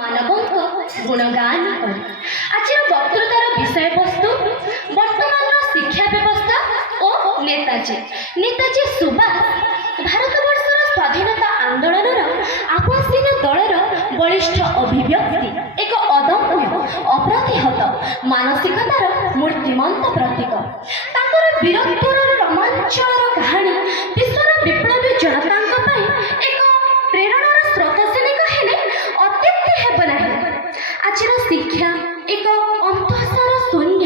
ମାନବଙ୍କ ଗୁଣଗାନ କରି ଆଜିର ବକ୍ତୃତାର ବିଷୟବସ୍ତୁ ବର୍ତ୍ତମାନର ଶିକ୍ଷା ବ୍ୟବସ୍ଥା ଓ ନେତାଜୀ ସୁଭାଷ ଭାରତବର୍ଷର ସ୍ୱାଧୀନତା ଆନ୍ଦୋଳନର ଆବାସୀନ ଦଳର ବଳିଷ୍ଠ ଅଭିବ୍ୟକ୍ତି ଏକ ଅଦମ୍ୟ ଅପ୍ରତିହତ ମାନସିକତାର ମୂର୍ତ୍ତିମନ୍ତ ପ୍ରତୀକ। ତାଙ୍କର ବୀରତ୍ୱର ରୋମାଞ୍ଚର କାହାଣୀ ବିଶ୍ୱର ବିପ୍ଳବୀ ଜନତାଙ୍କ ପାଇଁ ଏକ ପ୍ରେରଣାର ସ୍ରୋତ ଶ୍ରେଣୀ କହିଲେ ଅତ୍ୟୁକ୍ତି ହେବ ନାହିଁ। ଆଜିର ଶିକ୍ଷା ଏକ ଅନ୍ତଃସାର ଶୂନ୍ୟ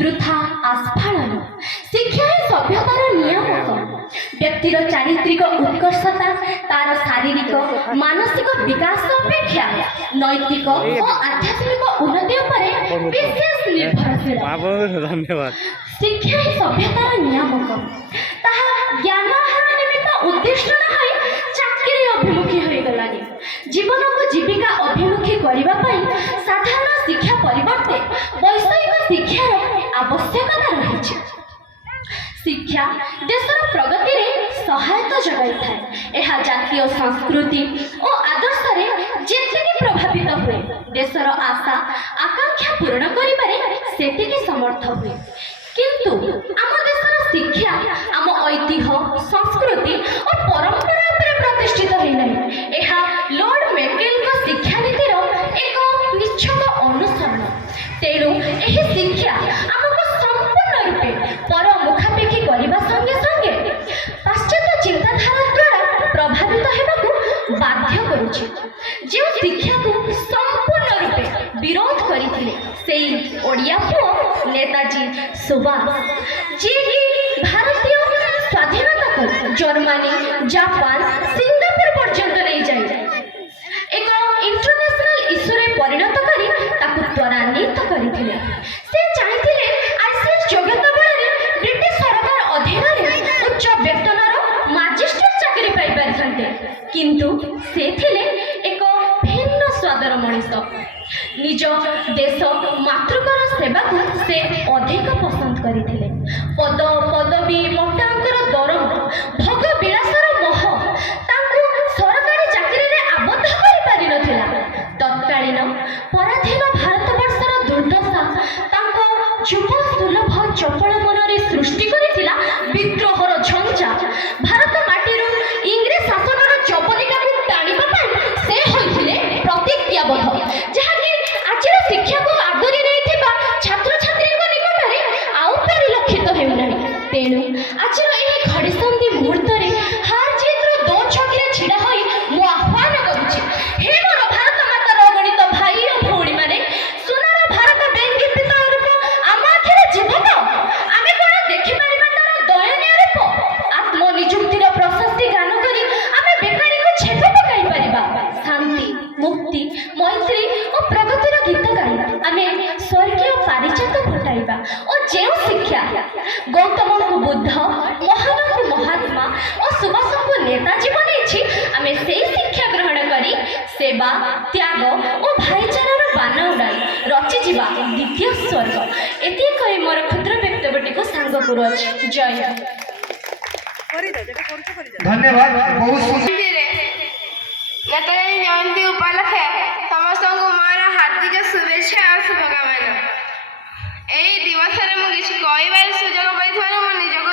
ବୃଥା ଆସ୍ଫାଳନ। ଶିକ୍ଷା ହିଁ ସଭ୍ୟତାର ନିୟାମକ। ବ୍ୟକ୍ତିର ଚାରିତ୍ରିକ ଉତ୍କର୍ଷତା ତାର ଶାରୀରିକ ମାନସିକ ବିକାଶ ଅପେକ୍ଷା ନୈତିକ ଓ ଆଧ୍ୟାତ୍ମିକ ଉନ୍ନତି ଉପରେ ବିଶେଷ ନିର୍ଭରଶୀଳ। ଶିକ୍ଷା ହିଁ ସଭ୍ୟତାର ନିୟାମକ। ତାହା ଜ୍ଞାନ ଆହରଣ ନିମିତ୍ତ ଉଦ୍ଦିଷ୍ଟ ନ ହୋଇ ଚାକିରି ଅଭିମୁଖୀ ହୋଇଗଲାଣି। ଜୀବନକୁ ଜୀବିକା ଅଭିମୁଖୀ କରିବା ପାଇଁ ସାଧାରଣ ଶିକ୍ଷା ପରିବର୍ତ୍ତେ ବୈଷୟିକ ଶିକ୍ଷାର ଆବଶ୍ୟକତା ରହିଛି। ଶିକ୍ଷା ଦେଶର ପ୍ରଗତିରେ ସହାୟତା ଯୋଗାଇଥାଏ। ଏହା ଜାତୀୟ ସଂସ୍କୃତି ଓ ଆଦର୍ଶରେ ଯେତିକି ପ୍ରଭାବିତ ହୁଏ ଦେଶର ଆଶା ଆକାଂକ୍ଷା ପୂରଣ କରିବାରେ ସେତିକି ସମର୍ଥ ହୁଏ। କିନ୍ତୁ ଆମ ଦେଶର ଶିକ୍ଷା ଆମ ଐତିହ୍ୟ ସଂସ୍କୃତି ଓ ପରମ୍ପରା ଉପରେ ପ୍ରତିଷ୍ଠିତ ହୋଇନାହିଁ। ଏହା ଲର୍ଡ ମେକେଲଙ୍କ ଶିକ୍ଷାନୀତିର ଏକ ନିଚ୍ଛକ ଅନୁସରଣ। ତେଣୁ ଏହି ଶିକ୍ଷା ଆମକୁ ସମ୍ପୂର୍ଣ୍ଣ ରୂପେ ପର ମୁଖାପେକ୍ଷୀ କରିବା ସଙ୍ଗେ ସଙ୍ଗେ ପାଶ୍ଚାତ୍ୟ ଚିନ୍ତାଧାରା ଦ୍ୱାରା ପ୍ରଭାବିତ ହେବାକୁ ବାଧ୍ୟ କରୁଛି। ଯେଉଁ ଶିକ୍ଷାକୁ ସମ୍ପୂର୍ଣ୍ଣ ରୂପେ ବିରୋଧ କରିଥିଲେ ସେହି ଓଡ଼ିଆ ପୁଅ ନେତାଜୀ ସୁଭାଷ, ଯିଏକି ଭାରତୀୟ ସ୍ୱାଧୀନତାକୁ ଜର୍ମାନୀ ଜାପାନ ସିଙ୍ଗାପୁର ପର୍ଯ୍ୟନ୍ତ ନେଇଯାଇ ଏକ ଇଣ୍ଟରନ୍ୟାସନାଲ ଇସ୍ୟୁରେ ପରିଣତ କରି ତାକୁ ତ୍ୱରାନ୍ୱିତ କରିଥିଲେ। ସେ ଚାହିଁଥିଲେ ଆଇସିଏସ୍ ଯୋଗ୍ୟତା ବଳରେ ବ୍ରିଟିଶ ସରକାର ଅଧୀନରେ ଉଚ୍ଚ ବେତନର ମାଜିଷ୍ଟ୍ରେଟ ଚାକିରି ପାଇପାରିଥାନ୍ତେ, କିନ୍ତୁ ସେ ଥିଲେ ଏକ ଭିନ୍ନ ସ୍ୱାଦର ମଣିଷ। ନିଜ ଦେଶ ମାତୃକାର ସେବାକୁ ସେ ଅଧିକ ପସନ୍ଦ କରିଥିଲେ। ପଦବୀ ମୋଟାଙ୍କର ଦରମ ଭୋଗ ବିଳାସର ମୋହ ତାଙ୍କୁ ସରକାରୀ ଚାକିରିରେ ଆବଦ୍ଧ କରିପାରିନଥିଲା। ତତ୍କାଳୀନ ପରାଧୀନ ଭାରତବର୍ଷର ଦୁର୍ଦ୍ଦଶା ତାଙ୍କ ଯୁବ ସୁଲଭ ଚପଳ ମନରେ ସୃଷ୍ଟି କରିଥିଲା ବିଦ୍ରୋହର ଝଞ୍ଜା। ଭାରତ ମାଟିରୁ ଇଂରେଜ ଶାସନର ଯବନିକାକୁ ଟାଣିବା ପାଇଁ ସେ ହୋଇଥିଲେ ପ୍ରତିଜ୍ଞାବଦ୍ଧ, ଯାହାକି ଆଜିର ଶିକ୍ଷାକୁ ଆଦରି ନେଇଥିବା ଛାତ୍ରଛାତ୍ରୀଙ୍କ ନିକଟରେ ଆଉ ପରିଲକ୍ଷିତ ହେଉନାହିଁ। ତେଣୁ ଆଜିର ଏହି ଘଡ଼ିସନ୍ଧି ମୁହୂର୍ତ୍ତରେ ହାର ଜିତର ଦୋ ଛକିରେ ଛିଡ଼ା ହୋଇ ମୁଁ ଆହ୍ୱାନ କରୁଛି, ହେ ମୋର ଭାରତ ମାତାର ଅଗଣିତ ଭାଇ ଓ ଭଉଣୀମାନେ, ସୁନାର ଭାରତ ବ୍ୟଙ୍ଗିତ ରୂପ ଆମ ଆଖିରେ ଯିବ ତ? ଆମେ କ'ଣ ଦେଖିପାରିବା ତାର ଦୟନୀୟ ରୂପ? ଆତ୍ମନିଯୁକ୍ତିର ପ୍ରଶସ୍ତି ଗାନ କରି ଆମେ ବେକାରୀକୁ ଛେଦ ପକାଇ ପାରିବା। ଶାନ୍ତି ମୁକ୍ତି ମୈତ୍ରୀ ଓ ପ୍ରଗତିର ଗୀତ ଗାଇ ଆମେ ସ୍ୱର୍ଗୀୟ ପାରିଜାତ ଫୁଟାଇବା। ଓ ଯେଉଁ ଶିକ୍ଷା ଗୌତମଙ୍କୁ ବୁଦ୍ଧ, ମୋହନଙ୍କୁ ମହାତ୍ମା ଓ ସୁଭାଷଙ୍କୁ ନେତାଜୀ ବନେଇଛି, ଆମେ ସେହି ଶିକ୍ଷା ଗ୍ରହଣ କରି ସେବା ତ୍ୟାଗ ଓ ଭାଇଚାରାର ବାନା ଉଡ଼ାଇ ରଚିଯିବା ଦ୍ୱିତୀୟ ସ୍ୱର୍ଗ। ଏତିକି କହି ମୋର କ୍ଷୁଦ୍ର ବକ୍ତବ୍ୟଟିକୁ ସାଙ୍ଗ କରୁଅଛି। ଜୟ ହିନ୍ଦ। ଧନ୍ୟବାଦ। ନେତାଜୀ ଜୟନ୍ତୀ ଉପଲକ୍ଷେ ସମସ୍ତଙ୍କୁ ମୋର ହାର୍ଦ୍ଦିକ ଶୁଭେଚ୍ଛା ଆଉ ଶୁଭକାମନା। ଏହି ଦିବସରେ ମୁଁ କିଛି କହିବାର ସୁଯୋଗ ପାଇଥିବାରୁ ମୁଁ ନିଜକୁ